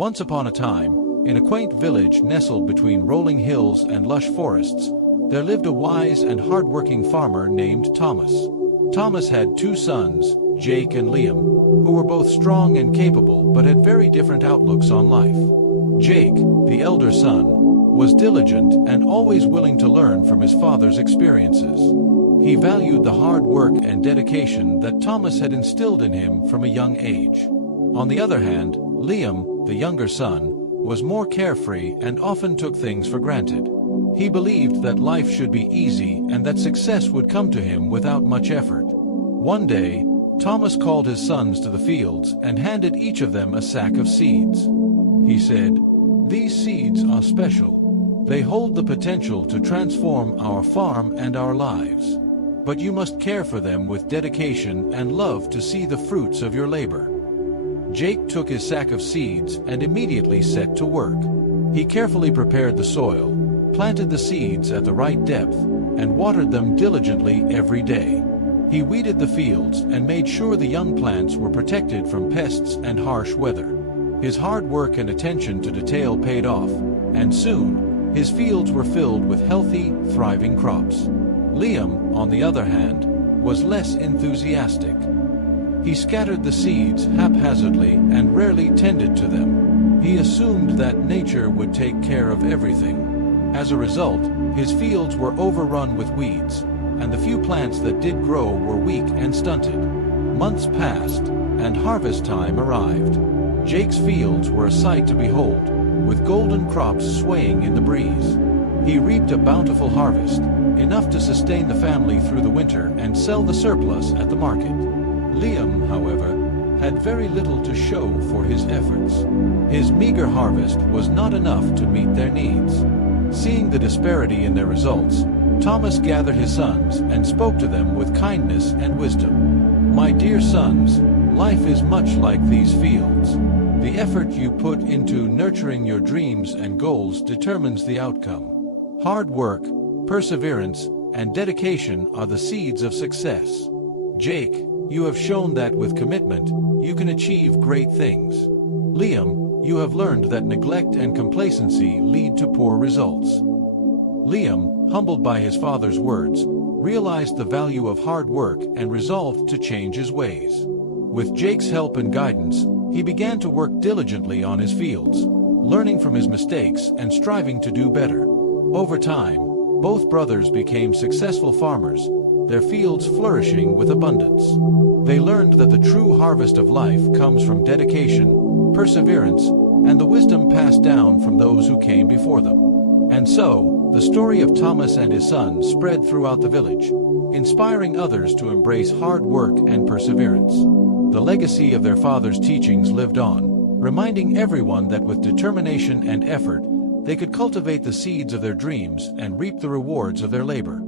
Once upon a time, in a quaint village nestled between rolling hills and lush forests, there lived a wise and hardworking farmer named Thomas. Thomas had two sons, Jake and Liam, who were both strong and capable but had very different outlooks on life. Jake, the elder son, was diligent and always willing to learn from his father's experiences. He valued the hard work and dedication that Thomas had instilled in him from a young age. On the other hand, Liam, the younger son, was more carefree and often took things for granted. He believed that life should be easy and that success would come to him without much effort. One day, Thomas called his sons to the fields and handed each of them a sack of seeds. He said, "These seeds are special. They hold the potential to transform our farm and our lives. But you must care for them with dedication and love to see the fruits of your labor." Jake took his sack of seeds and immediately set to work. He carefully prepared the soil, planted the seeds at the right depth, and watered them diligently every day. He weeded the fields and made sure the young plants were protected from pests and harsh weather. His hard work and attention to detail paid off, and soon, his fields were filled with healthy, thriving crops. Liam, on the other hand, was less enthusiastic. He scattered the seeds haphazardly and rarely tended to them. He assumed that nature would take care of everything. As a result, his fields were overrun with weeds, and the few plants that did grow were weak and stunted. Months passed, and harvest time arrived. Jake's fields were a sight to behold, with golden crops swaying in the breeze. He reaped a bountiful harvest, enough to sustain the family through the winter and sell the surplus at the market. Liam, however, had very little to show for his efforts. His meager harvest was not enough to meet their needs. Seeing the disparity in their results, Thomas gathered his sons and spoke to them with kindness and wisdom. "My dear sons, life is much like these fields. The effort you put into nurturing your dreams and goals determines the outcome. Hard work, perseverance, and dedication are the seeds of success. Jake, you have shown that with commitment, you can achieve great things. Liam, you have learned that neglect and complacency lead to poor results." Liam, humbled by his father's words, realized the value of hard work and resolved to change his ways. With Jake's help and guidance, he began to work diligently on his fields, learning from his mistakes and striving to do better. Over time, both brothers became successful farmers, their fields flourishing with abundance. They learned that the true harvest of life comes from dedication, perseverance, and the wisdom passed down from those who came before them. And so, the story of Thomas and his sons spread throughout the village, inspiring others to embrace hard work and perseverance. The legacy of their father's teachings lived on, reminding everyone that with determination and effort, they could cultivate the seeds of their dreams and reap the rewards of their labor.